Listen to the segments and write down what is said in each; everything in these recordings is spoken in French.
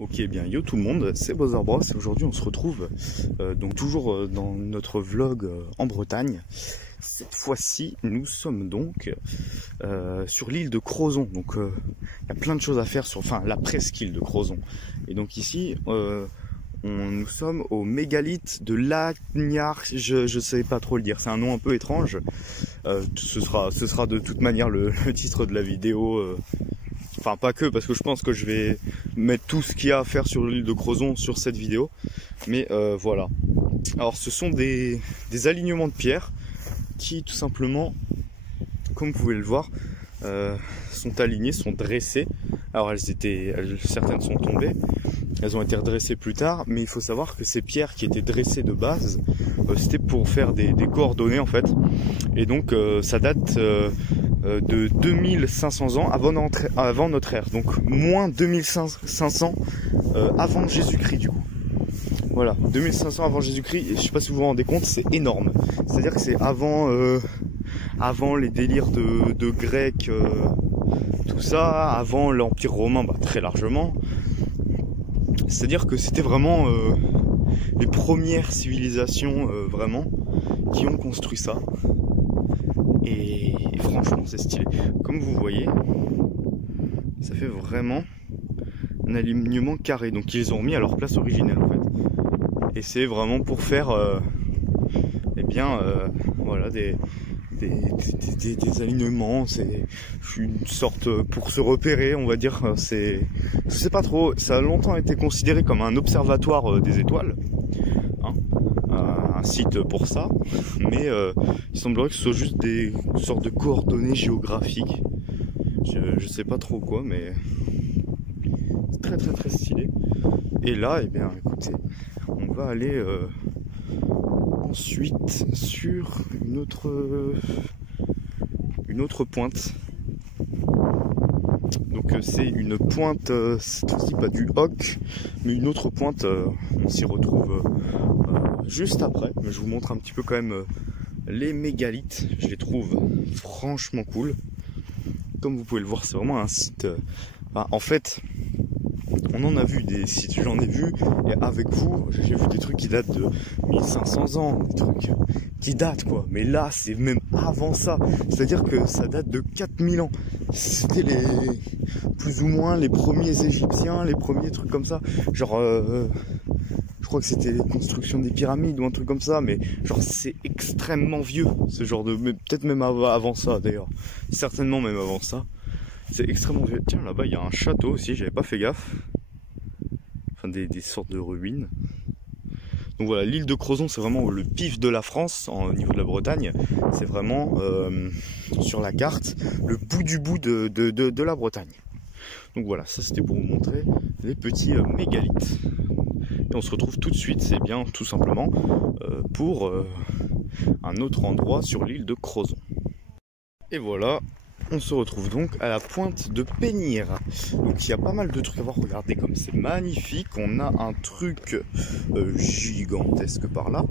Ok, bien yo tout le monde, c'est Bowser Bros et aujourd'hui on se retrouve donc toujours dans notre vlog en Bretagne. Cette fois-ci nous sommes donc sur l'île de Crozon, donc il y a plein de choses à faire sur, enfin la presqu'île de Crozon. Et donc ici nous sommes au mégalithe de Lagnac, je sais pas trop le dire, c'est un nom un peu étrange. Ce sera de toute manière le titre de la vidéo. Enfin pas que, parce que je pense que je vais mettre tout ce qu'il y a à faire sur l'île de Crozon sur cette vidéo. Mais voilà. Alors ce sont des alignements de pierres qui tout simplement, comme vous pouvez le voir, sont alignés, sont dressés. Alors certaines sont tombées, elles ont été redressées plus tard, mais il faut savoir que ces pierres qui étaient dressées de base, c'était pour faire des coordonnées en fait. Et donc ça date de 2500 ans avant notre ère, donc moins 2500 avant Jésus-Christ du coup. Voilà, 2500 avant Jésus-Christ, et je sais pas si vous vous rendez compte, c'est énorme. C'est-à-dire que c'est avant les délires de Grecs, tout ça, avant l'Empire romain, très largement. C'est-à-dire que c'était vraiment les premières civilisations vraiment qui ont construit ça. Et franchement c'est stylé. Comme vous voyez, ça fait vraiment un alignement carré. Donc ils les ont remis à leur place originelle en fait. Et c'est vraiment pour faire voilà, des alignements. C'est une sorte, pour se repérer, on va dire. Je sais pas trop, ça a longtemps été considéré comme un observatoire des étoiles, hein, un site pour ça, mais il semblerait que ce soit juste des sortes de coordonnées géographiques. Je sais pas trop quoi, mais c'est très stylé. Et là, eh bien, écoutez, on va aller ensuite sur une autre pointe. Donc c'est une pointe, cette fois-ci pas du Hoc, mais une autre pointe. On s'y retrouve juste après, mais je vous montre un petit peu quand même les mégalithes. Je les trouve franchement cool. Comme vous pouvez le voir, c'est vraiment un site. En fait, on en a vu des sites, j'en ai vu, et avec vous, j'ai vu des trucs qui datent de 1500 ans, des trucs qui datent quoi. Mais là, c'est même avant ça, c'est-à-dire que ça date de 4000 ans. C'était plus ou moins les premiers Égyptiens, les premiers trucs comme ça. Genre, je crois que c'était les constructions des pyramides ou un truc comme ça, mais genre c'est extrêmement vieux, ce genre de, peut-être même avant ça d'ailleurs, certainement même avant ça. C'est extrêmement vieux. Tiens, là-bas il y a un château aussi, j'avais pas fait gaffe. Enfin des sortes de ruines. Donc voilà, l'île de Crozon c'est vraiment le pif de la France au niveau de la Bretagne. C'est vraiment sur la carte le bout du bout de la Bretagne. Donc voilà, ça c'était pour vous montrer les petits mégalithes. Et on se retrouve tout de suite, c'est bien tout simplement pour un autre endroit sur l'île de Crozon. Et voilà, on se retrouve donc à la pointe de Pénir. Donc il y a pas mal de trucs à voir, regardez comme c'est magnifique. On a un truc gigantesque par là.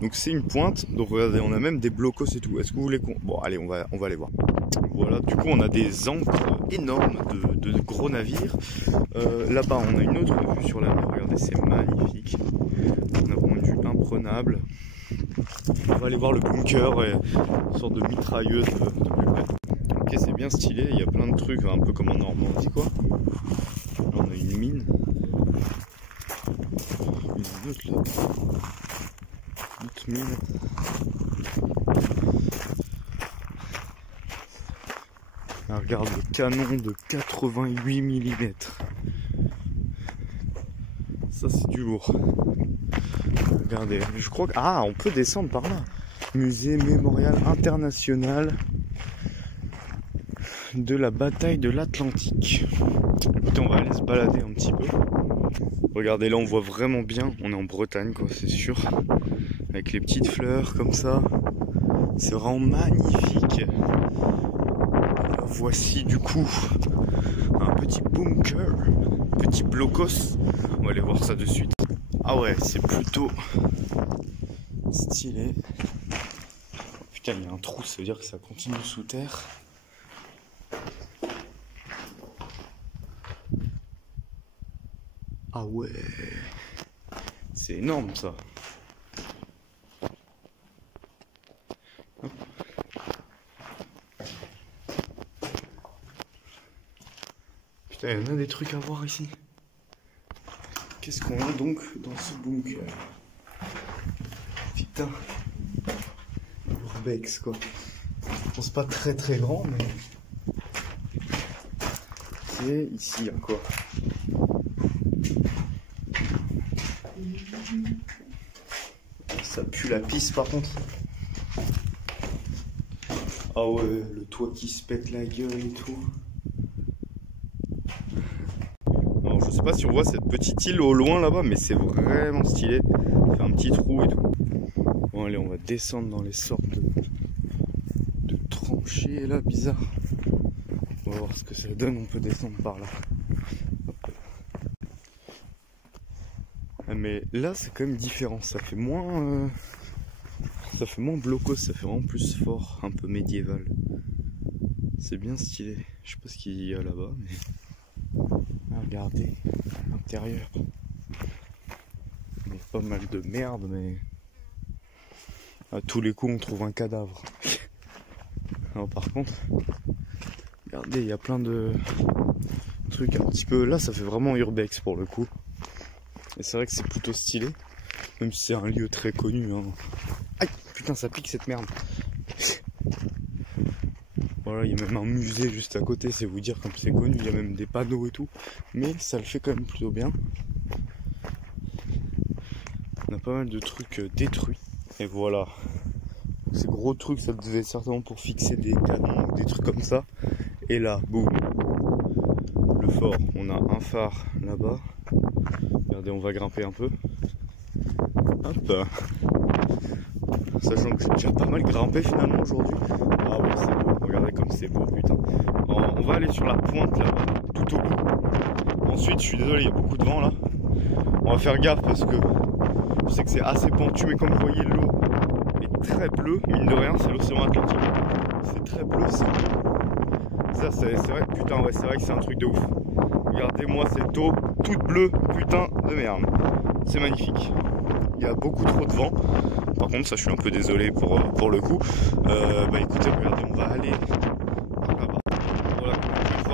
Donc c'est une pointe, donc regardez, on a même des blocos et tout. Est-ce que vous voulez qu'on... Bon allez, on va aller voir. Voilà, du coup on a des ancres énormes de gros navires. Là-bas on a une autre vue sur la mer, regardez c'est magnifique. On a vraiment une vue imprenable. On va aller voir le bunker et une sorte de mitrailleuse de plus près. Ok, c'est bien stylé, il y a plein de trucs, un peu comme en Normandie quoi. Là on a une mine. Une autre là. Une autre mine. Ah, regarde le canon de 88 mm. Ça c'est du lourd. Regardez, je crois que... Ah, on peut descendre par là. Musée mémorial international de la bataille de l'Atlantique. Écoutez, on va aller se balader un petit peu. Regardez, là on voit vraiment bien. On est en Bretagne quoi, c'est sûr. Avec les petites fleurs comme ça. C'est vraiment magnifique. Voici du coup un petit bunker, petit blocos. On va aller voir ça de suite. Ah ouais, c'est plutôt stylé. Putain, il y a un trou, ça veut dire que ça continue sous terre. Ah ouais, c'est énorme ça. Hop. Putain, il y en a des trucs à voir ici. Qu'est-ce qu'on a donc dans ce bunker? Putain, urbex quoi. Je pense pas très très grand, mais c'est ici hein, quoi. Ça pue la pisse par contre. Ah ouais, le toit qui se pète la gueule et tout. Alors je sais pas si on voit cette petite île au loin là-bas, mais c'est vraiment stylé. Ça fait un petit trou et tout. Bon allez, on va descendre dans les sortes de tranchées là, bizarre. On va voir ce que ça donne, on peut descendre par là. Ah, mais là c'est quand même différent, ça fait moins blocos, ça fait vraiment plus fort, un peu médiéval. C'est bien stylé. Je sais pas ce qu'il y a là-bas, mais ah, regardez l'intérieur. Il y a pas mal de merde, mais à tous les coups on trouve un cadavre. Alors par contre, regardez, il y a plein de trucs un petit peu. Là ça fait vraiment urbex pour le coup. Et c'est vrai que c'est plutôt stylé, même si c'est un lieu très connu. Hein. Aïe, putain, ça pique cette merde. Voilà, il y a même un musée juste à côté, c'est vous dire comme c'est connu. Il y a même des panneaux et tout, mais ça le fait quand même plutôt bien. On a pas mal de trucs détruits. Et voilà. Ces gros trucs, ça devait être certainement pour fixer des canons ou des trucs comme ça. Et là, boum. Le fort, on a un phare là-bas. Regardez, on va grimper un peu. Hop. Sachant que j'ai déjà pas mal grimpé finalement aujourd'hui. Ah ouais, c'est beau. Regardez comme c'est beau, putain. On va aller sur la pointe là-bas, tout au bout. Ensuite, je suis désolé, il y a beaucoup de vent là. On va faire gaffe parce que je sais que c'est assez pentu, mais comme vous voyez, l'eau est très bleue. Mine de rien, c'est l'océan Atlantique. C'est très bleu, c'est beau. Ça, c'est vrai, putain, ouais, c'est vrai que c'est un truc de ouf. Regardez-moi cette eau toute bleue, putain de merde. C'est magnifique. Il y a beaucoup trop de vent. Par contre, ça, je suis un peu désolé pour le coup. Bah écoutez, regardez, on va aller là-bas. Voilà, putain,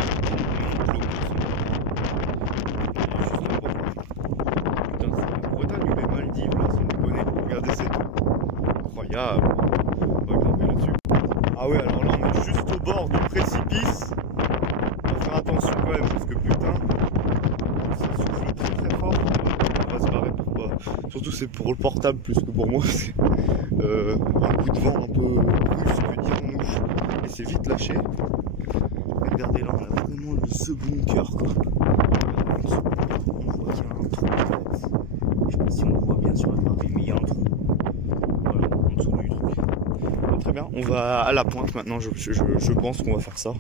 c'est la Bretagne ou les Maldives, là, sans déconner. Regardez cette eau. Incroyable. On va grimper là-dessus. Ah ouais, alors là, on est juste au bord du précipice. On va faire attention quand même, parce que putain, ça souffle très très fort. On va se barrer pour pas. Surtout c'est pour le portable plus que pour moi. C'est un coup de vent un peu brusque, dirons-nous. Et c'est vite lâché. Et regardez là, on a vraiment le second cœur quoi. On voit qu'il y a un trou peut-être. Je sais pas si on le voit bien sur l'appareil, mais il y a un trou. Voilà, en dessous du truc. Bon, très bien, on va à la pointe maintenant. Je pense qu'on va faire ça.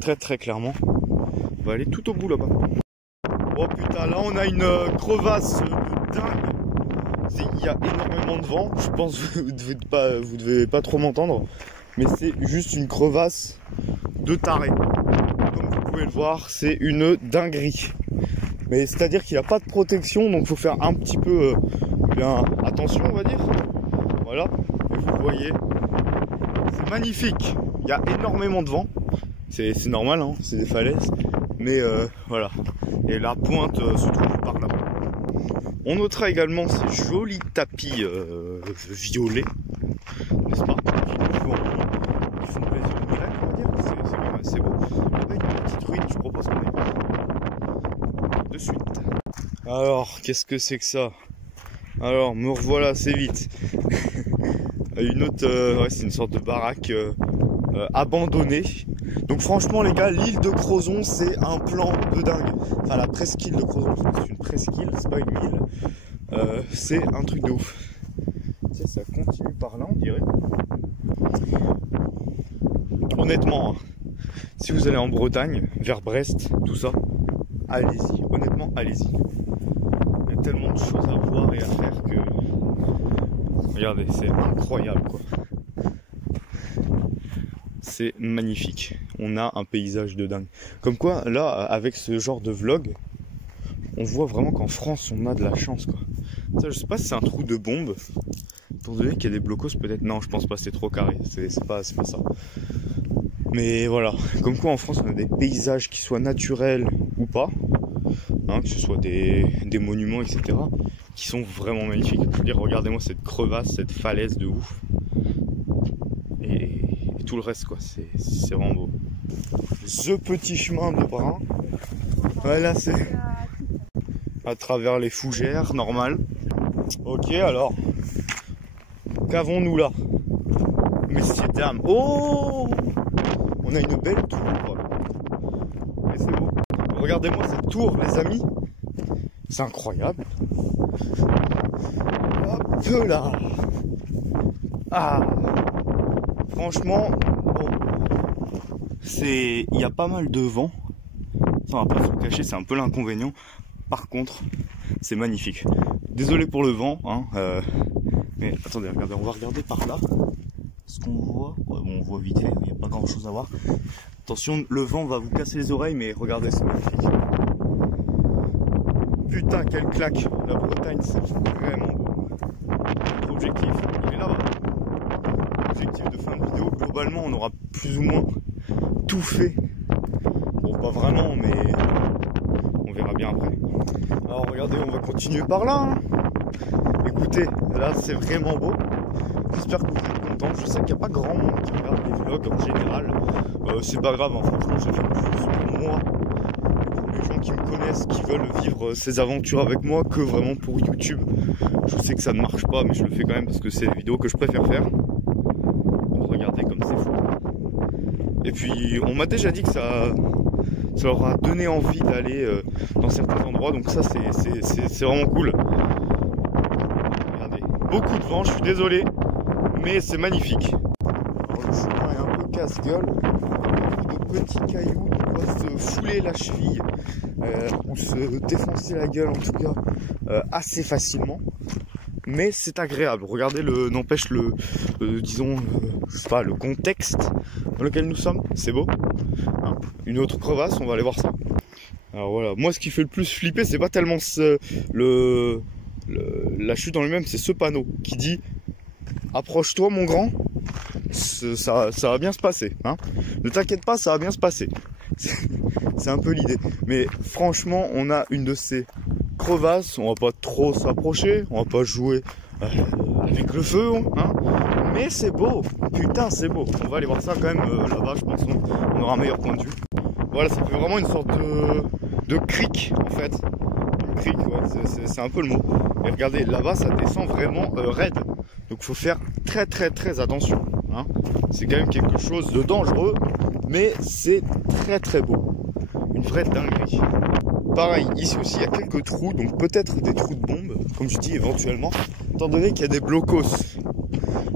Très très clairement. On va aller tout au bout là-bas. Oh putain, là on a une crevasse de dingue. Il y a énormément de vent. Je pense que vous devez pas trop m'entendre. Mais c'est juste une crevasse de taré. Comme vous pouvez le voir, c'est une dinguerie. Mais c'est-à-dire qu'il n'y a pas de protection, donc il faut faire un petit peu bien attention, on va dire. Voilà, et vous voyez, c'est magnifique. Il y a énormément de vent. C'est normal, hein, c'est des falaises. Mais voilà. Et la pointe se trouve par là-bas. On notera également ces jolis tapis violets, n'est-ce pas? Qui font plaisir au miracle, on va dire. C'est quand même assez beau. Là-bas, il y a une petite ruine, je propose qu'on aille de suite. Alors, qu'est-ce que c'est que ça? Alors, me revoilà assez vite. Une autre, ouais, c'est une sorte de baraque abandonnée. Donc franchement les gars, l'île de Crozon c'est un plan de dingue. Enfin la presqu'île de Crozon, c'est une presqu'île, c'est pas une île. C'est un truc de ouf. Tiens, ça continue par là on dirait. Honnêtement, hein, si vous allez en Bretagne, vers Brest, tout ça, allez-y. Honnêtement, allez-y. Il y a tellement de choses à voir et à faire que... Regardez, c'est incroyable quoi. C'est magnifique. On a un paysage de dingue. Comme quoi, là, avec ce genre de vlog, on voit vraiment qu'en France on a de la chance quoi. Ça, je sais pas si c'est un trou de bombe, étant donné qu'il y a des blocos peut-être. Non, je pense pas, c'est trop carré, c'est pas ça. Mais voilà, comme quoi en France on a des paysages qui soient naturels ou pas, hein, que ce soit des monuments, etc., qui sont vraiment magnifiques. Je veux dire, regardez-moi cette crevasse, cette falaise de ouf. Et tout le reste quoi, c'est vraiment beau. Ce petit chemin de brin, voilà, c'est à travers les fougères, normal. Ok, alors, qu'avons-nous là? Messieurs, dames, oh, on a une belle tour. Et c'est beau. Regardez-moi cette tour, les amis. C'est incroyable. Hop là. Ah, franchement, bon, il y a pas mal de vent. Ça, on va pas se le cacher, c'est un peu l'inconvénient. Par contre, c'est magnifique. Désolé pour le vent, hein, mais attendez, regardez, on va regarder par là. Ce qu'on voit, ouais, bon, on voit vite fait, il n'y a pas grand chose à voir. Attention, le vent va vous casser les oreilles, mais regardez, c'est magnifique. Putain, quelle claque! La Bretagne, c'est vraiment beau. Notre objectif, il est là-bas. Objectif de fin de vidéo, globalement, on aura plus ou moins tout fait. Bon, pas vraiment, mais on verra bien après. Alors regardez, on va continuer par là. Hein. Écoutez, là c'est vraiment beau. J'espère que vous êtes contents. Je sais qu'il n'y a pas grand monde qui regarde les vlogs en général. C'est pas grave, hein. Franchement, j'ai fait plus pour moi, pour les gens qui me connaissent, qui veulent vivre ces aventures avec moi, que vraiment pour YouTube. Je sais que ça ne marche pas, mais je le fais quand même parce que c'est les vidéos que je préfère faire. Regardez comme c'est fou. Et puis, on m'a déjà dit que ça leur a donné envie d'aller dans certains endroits, donc ça c'est vraiment cool. Regardez, beaucoup de vent, je suis désolé, mais c'est magnifique. Alors, le chemin est un peu casse-gueule, de petits cailloux, on va se fouler la cheville, ou se défoncer la gueule en tout cas, assez facilement. Mais c'est agréable. Regardez, n'empêche disons, je sais pas, le contexte dans lequel nous sommes. C'est beau. Hein, une autre crevasse, on va aller voir ça. Alors voilà, moi ce qui fait le plus flipper, c'est pas tellement la chute en lui-même, c'est ce panneau qui dit approche-toi mon grand, ça va bien se passer. Hein. Ne t'inquiète pas, ça va bien se passer. C'est un peu l'idée. Mais franchement, on a une de ces crevasses, on va pas trop s'approcher, on va pas jouer avec le feu, hein, mais c'est beau, putain c'est beau. On va aller voir ça quand même là-bas, je pense on aura un meilleur point de vue. Voilà, ça fait vraiment une sorte de crique en fait. Une crique, ouais, c'est un peu le mot. Et regardez, là-bas ça descend vraiment raide, donc faut faire très attention. Hein. C'est quand même quelque chose de dangereux, mais c'est très beau. Une vraie dinguerie. Pareil, ici aussi il y a quelques trous, donc peut-être des trous de bombe, comme je dis éventuellement, étant donné qu'il y a des blocos.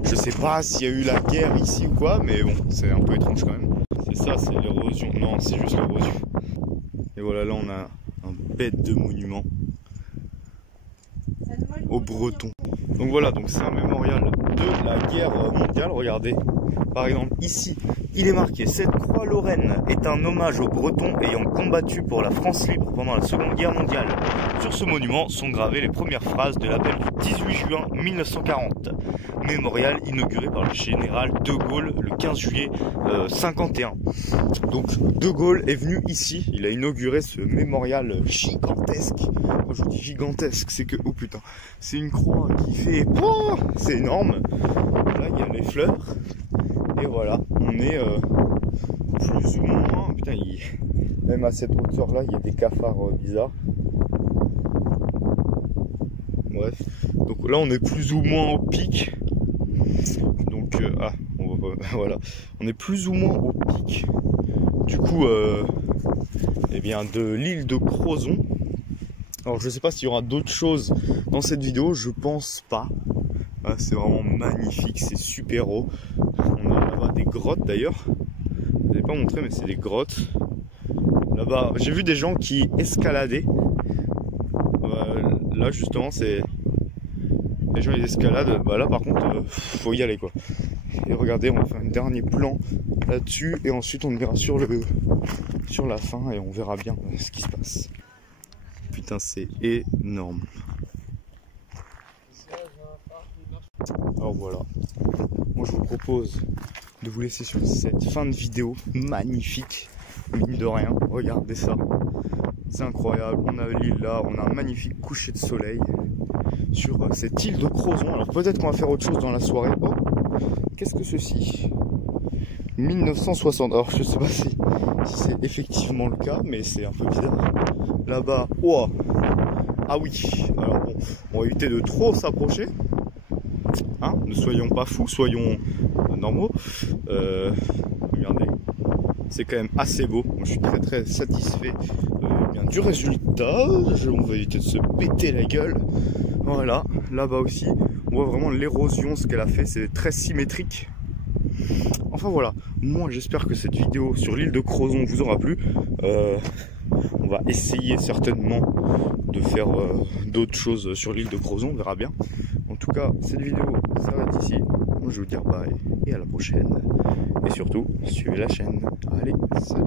Je sais pas s'il y a eu la guerre ici ou quoi, mais bon, c'est un peu étrange quand même. C'est ça, c'est l'érosion. Non, c'est juste l'érosion. Et voilà, là on a un bête de monument aux Bretons. Donc voilà, donc c'est un mémorial de la guerre mondiale. Regardez, par exemple ici, il est marqué: cette croix lorraine est un hommage aux Bretons ayant combattu pour la France libre pendant la Seconde Guerre mondiale. Sur ce monument sont gravées les premières phrases de l'appel du 18 juin 1940. Mémorial inauguré par le général de Gaulle le 15 juillet 51. Donc de Gaulle est venu ici, il a inauguré ce mémorial gigantesque. Quand je dis gigantesque, c'est que, oh putain, c'est une croix qui fait, oh, c'est énorme. Là il y a les fleurs. Et voilà, on est plus ou moins, putain, même à cette hauteur là, il y a des cafards bizarres. Bref, donc là on est plus ou moins au pic. Donc, voilà, on est plus ou moins au pic. Du coup, eh bien, de l'île de Crozon. Alors je sais pas s'il y aura d'autres choses dans cette vidéo, je pense pas. Ah, c'est vraiment magnifique, c'est super haut. On a là-bas des grottes d'ailleurs. Je vous ai pas montré, mais c'est des grottes. Là-bas, j'ai vu des gens qui escaladaient. Là justement, c'est les gens ils escaladent. Bah là par contre, faut y aller quoi. Et regardez, on va faire un dernier plan là-dessus et ensuite on ira sur la fin et on verra bien ce qui se passe. Putain. Putain, c'est énorme. Alors voilà, moi je vous propose de vous laisser sur cette fin de vidéo magnifique, mine de rien, regardez ça, c'est incroyable, on a l'île là, on a un magnifique coucher de soleil sur cette île de Crozon. Alors peut-être qu'on va faire autre chose dans la soirée. Oh, qu'est-ce que ceci? 1960, alors je sais pas si c'est effectivement le cas, mais c'est un peu bizarre. Là-bas, oh, ah oui, alors bon, on va éviter de trop s'approcher. Hein, ne soyons pas fous, soyons normaux. Regardez, c'est quand même assez beau. Moi, je suis très satisfait bien du résultat. On va éviter de se péter la gueule. Voilà, là-bas aussi, on voit vraiment l'érosion, ce qu'elle a fait. C'est très symétrique. Enfin voilà, moi j'espère que cette vidéo sur l'île de Crozon vous aura plu. On va essayer certainement de faire d'autres choses sur l'île de Crozon, on verra bien. En tout cas, cette vidéo s'arrête ici. Moi je vais vous dire bye et à la prochaine. Et surtout, suivez la chaîne. Allez, salut!